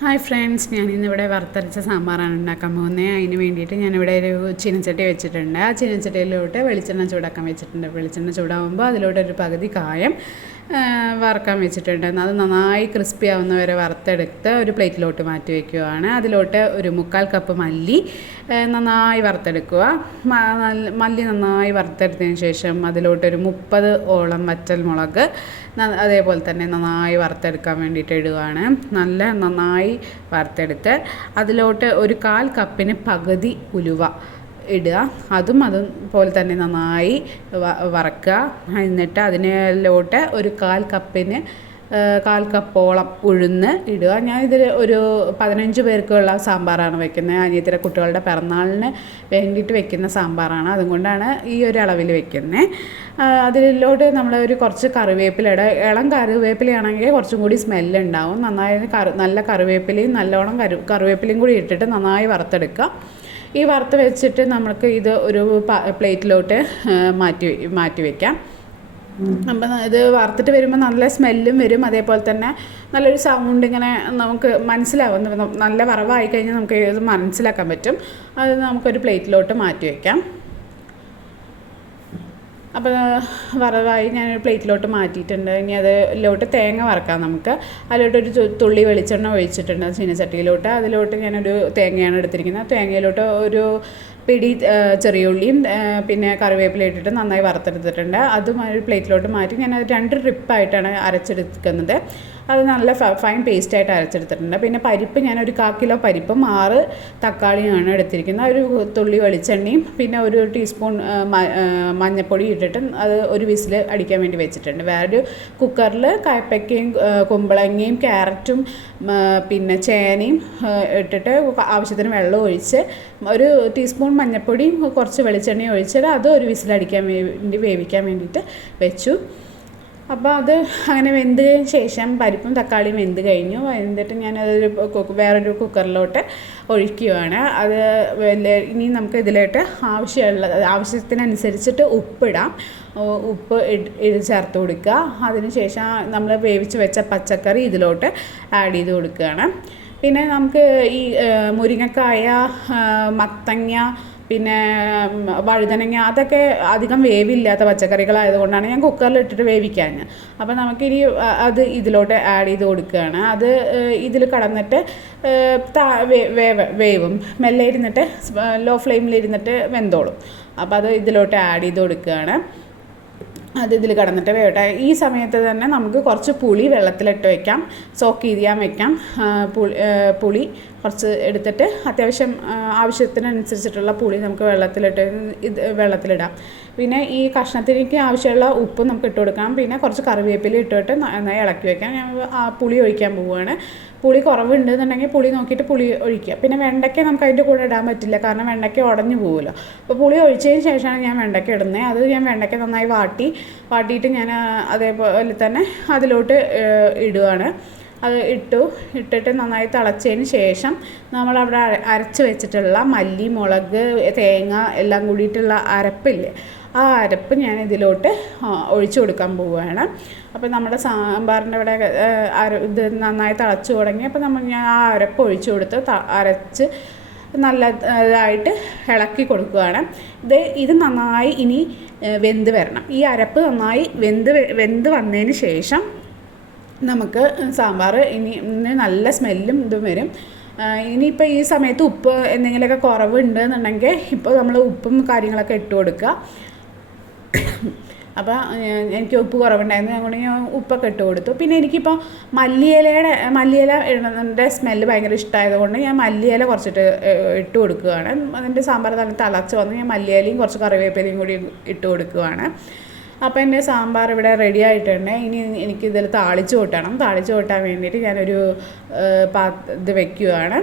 Hi friends, ഞാനിന്നിവിടെ വറുത്തരച്ച സാമ്പാറാണ് ഉണ്ടാക്കാൻ പോകുന്നത്. അതിന് വേണ്ടിയിട്ട് ഞാനിവിടെ ഒരു ചീനച്ചട്ടി വെച്ചിട്ടുണ്ട്. ആ ചീനച്ചട്ടിയിലോട്ട് വെളിച്ചെണ്ണ ചൂടാക്കാൻ വെച്ചിട്ടുണ്ട്. വെളിച്ചെണ്ണ ചൂടാകുമ്പോൾ അതിലോട്ട് ഒരു പകുതി കായം വറുക്കാൻ വെച്ചിട്ടുണ്ട്. അത് നന്നായി ക്രിസ്പി ആവുന്നവരെ വറുത്തെടുത്ത് ഒരു പ്ലേറ്റിലോട്ട് മാറ്റി വയ്ക്കുകയാണ്. അതിലോട്ട് ഒരു 1/4 കപ്പ് മല്ലി നന്നായി വറുത്തെടുക്കുക. മല്ലി നന്നായി വറുത്തെടുത്തതിന് ശേഷം അതിലോട്ടൊരു 30 ഓളം വറ്റൽമുളക് അതേപോലെ തന്നെ നന്നായി വറുത്തെടുക്കാൻ വേണ്ടിയിട്ട് ഇടുകയാണ്. നന്നായി വറുത്തെടുത്ത് അതിലോട്ട് ഒരു 1/4 കപ്പിന് പകുതി ഉലുവ ഇടുക. അതുപോലെ തന്നെ നന്നായി വറക്കുക. എന്നിട്ട് അതിലോട്ട് ഒരു 1/4 കപ്പിന് 1/4 കപ്പോളം ഉഴുന്ന് ഇടുക. ഞാനിതിൽ ഒരു 15 പേർക്കുള്ള സാമ്പാറാണ് വെക്കുന്നത്. അനിയത്തിയുടെ കുട്ടികളുടെ പിറന്നാളിന് വേണ്ടിയിട്ട് വെക്കുന്ന സാമ്പാറാണ്. അതുകൊണ്ടാണ് ഈ ഒരു അളവിൽ വെക്കുന്നത്. അതിലോട്ട് നമ്മൾ ഒരു കുറച്ച് കറിവേപ്പില ഇടുക. ഇളം കറിവേപ്പിലയാണെങ്കിൽ കുറച്ചും കൂടി സ്മെല്ലുണ്ടാവും. നല്ല കറിവേപ്പിലയും നല്ലോണം കറിവേപ്പിലയും കൂടി ഇട്ടിട്ട് നന്നായി വറുത്തെടുക്കുക. ഈ വറുത്ത് വെച്ചിട്ട് നമുക്ക് ഇത് ഒരു പ്ലേറ്റിലോട്ട് മാറ്റി വയ്ക്കാം. അപ്പം ഇത് വറുത്തിട്ട് വരുമ്പോൾ നല്ല സ്മെല്ലും വരും. അതേപോലെ തന്നെ നല്ലൊരു സൗണ്ട് ഇങ്ങനെ നമുക്ക് മനസ്സിലാവും. നല്ല വറവായി കഴിഞ്ഞാൽ നമുക്ക് ഇത് മനസ്സിലാക്കാൻ പറ്റും. അത് നമുക്കൊരു പ്ലേറ്റിലോട്ട് മാറ്റി വയ്ക്കാം. അപ്പോൾ വറവായി ഞാനൊരു പ്ലേറ്റിലോട്ട് മാറ്റിയിട്ടുണ്ട്. ഇനി അതിലോട്ട് തേങ്ങ വറക്കാം നമുക്ക്. അതിലോട്ടൊരു തുള്ളി വെളിച്ചെണ്ണ ഒഴിച്ചിട്ടുണ്ട് ചീനച്ചട്ടിയിലോട്ട്. അതിലോട്ട് ഞാനൊരു തേങ്ങയാണ് എടുത്തിരിക്കുന്നത്. തേങ്ങയിലോട്ട് ഒരു പിടി ചെറിയ ഉള്ളിയും പിന്നെ കറിവേപ്പില ഇട്ടിട്ട് നന്നായി വറുത്തെടുത്തിട്ടുണ്ട്. അതും ഒരു പ്ലേറ്റിലോട്ട് മാറ്റി ഞാൻ 2 ട്രിപ്പായിട്ടാണ് അരച്ചെടുക്കുന്നത്. അത് നല്ല ഫൈൻ പേസ്റ്റായിട്ട് അരച്ചെടുത്തിട്ടുണ്ട്. പിന്നെ പരിപ്പ് ഞാനൊരു 1/4 കിലോ പരിപ്പും 6 തക്കാളിയാണ് എടുത്തിരിക്കുന്നത്. ഒരു തുള്ളി വെളിച്ചെണ്ണയും പിന്നെ ഒരു ടീസ്പൂൺ മഞ്ഞൾപ്പൊടി ഇട്ടിട്ട് അത് ഒരു വിസിൽ അടിക്കാൻ വേണ്ടി വെച്ചിട്ടുണ്ട്. വേറൊരു കുക്കറിൽ കയ്പ്പയ്ക്കയും കുമ്പളങ്ങയും ക്യാരറ്റും പിന്നെ ചേനയും ഇട്ടിട്ട് ആവശ്യത്തിന് വെള്ളം ഒഴിച്ച് ഒരു ടീസ്പൂൺ മഞ്ഞൾപ്പൊടിയും കുറച്ച് വെളിച്ചെണ്ണയും ഒഴിച്ചിട്ട് അത് ഒരു വിസിലടിക്കാൻ വേവിക്കാൻ വേണ്ടിയിട്ട് വെച്ചു. അപ്പോൾ അത് അങ്ങനെ വെന്ത് കഴിഞ്ഞ ശേഷം പരിപ്പും തക്കാളിയും വെന്ത് കഴിഞ്ഞു. എന്നിട്ട് ഞാനതൊരു വേറൊരു കുക്കറിലോട്ട് ഒഴിക്കുകയാണ്. അത് ഇനി നമുക്ക് ഇതിലോട്ട് ആവശ്യത്തിനനുസരിച്ചിട്ട് ഉപ്പിടാം. ഉപ്പ് ചേർത്ത് കൊടുക്കുക. അതിനുശേഷം നമ്മൾ വേവിച്ച് വെച്ച പച്ചക്കറി ഇതിലോട്ട് ആഡ് ചെയ്ത് കൊടുക്കുകയാണ്. പിന്നെ നമുക്ക് ഈ മുരിങ്ങക്കായ, മത്തങ്ങ, പിന്നെ വഴുതനങ്ങ അതൊക്കെ അധികം വേവില്ലാത്ത പച്ചക്കറികളായതുകൊണ്ടാണ് ഞാൻ കുക്കറിലിട്ടിട്ട് വേവിക്കാഞ്ഞത്. അപ്പോൾ നമുക്കിനി അത് ഇതിലോട്ട് ആഡ് ചെയ്ത് കൊടുക്കുകയാണ്. അത് ഇതിൽ കടന്നിട്ട് വേവും. മെല്ലെ ഇരുന്നിട്ട് ലോ ഫ്ലെയിമിലിരുന്നിട്ട് വെന്തോളും. അപ്പോൾ അത് ഇതിലോട്ട് ആഡ് ചെയ്ത് കൊടുക്കുകയാണ്. അത് ഇതിൽ കടന്നിട്ട് വേവട്ടെ. ഈ സമയത്ത് തന്നെ നമുക്ക് കുറച്ച് പുളി വെള്ളത്തിലിട്ട് വയ്ക്കാം, സോക്ക് ചെയ്യാൻ വയ്ക്കാം. പുളി കുറച്ച് എടുത്തിട്ട് അത്യാവശ്യം ആവശ്യത്തിനനുസരിച്ചിട്ടുള്ള പുളി നമുക്ക് വെള്ളത്തിലിടാം. പിന്നെ ഈ കഷ്ണത്തിലേക്ക് ആവശ്യമുള്ള ഉപ്പ് നമുക്ക് ഇട്ട് കൊടുക്കാം. പിന്നെ കുറച്ച് കറിവേപ്പില ഇട്ടിട്ട് നന്നായി ഇളക്കി വയ്ക്കാം. ഞാൻ പുളി ഒഴിക്കാൻ പോവുകയാണ്. പുളി കുറവുണ്ടെന്നുണ്ടെങ്കിൽ പുളി നോക്കിയിട്ട് പുളി ഒഴിക്കുക. പിന്നെ വെണ്ടയ്ക്ക നമുക്ക് അതിൻ്റെ കൂടെ ഇടാൻ പറ്റില്ല, കാരണം വെണ്ടയ്ക്ക ഉടഞ്ഞു പോകുമല്ലോ. അപ്പോൾ പുളി ഒഴിച്ചതിന് ശേഷമാണ് ഞാൻ വെണ്ടയ്ക്ക ഇടുന്നത്. അത് ഞാൻ വെണ്ടയ്ക്ക നന്നായി വാട്ടിയിട്ട് ഞാൻ അതേപോലെ തന്നെ അതിലോട്ട് ഇടുകയാണ്. അത് ഇട്ടിട്ട് നന്നായി തിളച്ചതിന് ശേഷം നമ്മളവിടെ അരച്ച് വെച്ചിട്ടുള്ള മല്ലി, മുളക്, തേങ്ങ എല്ലാം കൂടിയിട്ടുള്ള അരപ്പില്ലേ, ആ അരപ്പ് ഞാൻ ഇതിലോട്ട് ഒഴിച്ചു കൊടുക്കാൻ പോവുകയാണ്. അപ്പോൾ നമ്മുടെ സാമ്പാറിൻ്റെ ഇവിടെ ഇത് നന്നായി തിളച്ച് തുടങ്ങി. അപ്പോൾ ഞാൻ ആ അരപ്പ് ഒഴിച്ചു കൊടുത്ത് അരച്ച് നല്ലതായിട്ട് ഇളക്കി കൊടുക്കുകയാണ്. ഇത് നന്നായി ഇനി വെന്ത് വരണം. ഈ അരപ്പ് നന്നായി വെന്ത് വന്നതിന് ശേഷം നമുക്ക് സാമ്പാർ ഇനി നല്ല സ്മെല്ലും ഇതും വരും. ഇനിയിപ്പോൾ ഈ സമയത്ത് ഉപ്പ് എന്തെങ്കിലുമൊക്കെ കുറവുണ്ട് എന്നുണ്ടെങ്കിൽ ഇപ്പോൾ നമ്മൾ ഉപ്പും കാര്യങ്ങളൊക്കെ ഇട്ട് കൊടുക്കുക. അപ്പോൾ എനിക്ക് ഉപ്പ് കുറവുണ്ടായിരുന്നു, അതുകൊണ്ട് ഞാൻ ഉപ്പൊക്കെ ഇട്ട് കൊടുത്തു. പിന്നെ എനിക്കിപ്പോൾ മല്ലിയില ഇടുന്നതിൻ്റെ സ്മെല്ല് ഭയങ്കര ഇഷ്ടമായതുകൊണ്ട് ഞാൻ മല്ലിയില കുറച്ചിട്ട് ഇട്ട് കൊടുക്കുകയാണ്. അതിൻ്റെ സാമ്പാർ നല്ല തിളച്ച് വന്ന് ഞാൻ മല്ലിയിലയും കുറച്ച് കറിവേപ്പിലയും കൂടി ഇട്ട് കൊടുക്കുകയാണ്. അപ്പോൾ എൻ്റെ സാമ്പാർ ഇവിടെ റെഡി ആയിട്ടുണ്ട്. ഇനി എനിക്കിതിൽ താളിച്ച് കൂട്ടാൻ വേണ്ടിയിട്ട് ഞാനൊരു ഇത് വയ്ക്കുകയാണ്.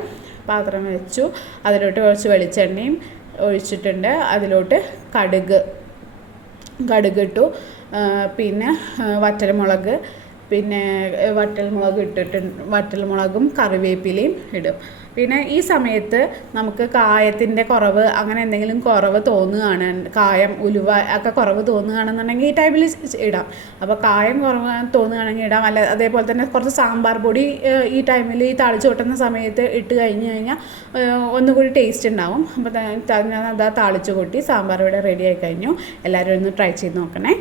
പാത്രം വെച്ചു. അതിലോട്ട് കുറച്ച് വെളിച്ചെണ്ണയും ഒഴിച്ചിട്ടുണ്ട്. അതിലോട്ട് കടുക് ഇട്ടു. പിന്നെ വറ്റൽമുളക്, പിന്നെ വറ്റൽമുളകും കറിവേപ്പിലയും ഇടും. പിന്നെ ഈ സമയത്ത് നമുക്ക് കായത്തിൻ്റെ കുറവ് അങ്ങനെ എന്തെങ്കിലും കുറവ് തോന്നുകയാണ്, കായം ഉലുവ ഒക്കെ കുറവ് തോന്നുകയാണെന്നുണ്ടെങ്കിൽ ഈ ടൈമിൽ ഇടാം. അപ്പോൾ കായം കുറവ് തോന്നുകയാണെങ്കിൽ ഇടാം. അല്ല അതേപോലെ തന്നെ കുറച്ച് സാമ്പാർ പൊടി ഈ ടൈമിൽ ഈ താളിച്ച് കൊട്ടുന്ന സമയത്ത് ഇട്ട് കഴിഞ്ഞ് കഴിഞ്ഞാൽ ഒന്നുകൂടി ടേസ്റ്റ് ഉണ്ടാവും. അപ്പോൾ ഞാൻ അതാ താളിച്ച് കൊട്ടി സാമ്പാർ ഇവിടെ റെഡി ആയി കഴിഞ്ഞു. എല്ലാവരും ഒന്ന് ട്രൈ ചെയ്ത് നോക്കണേ.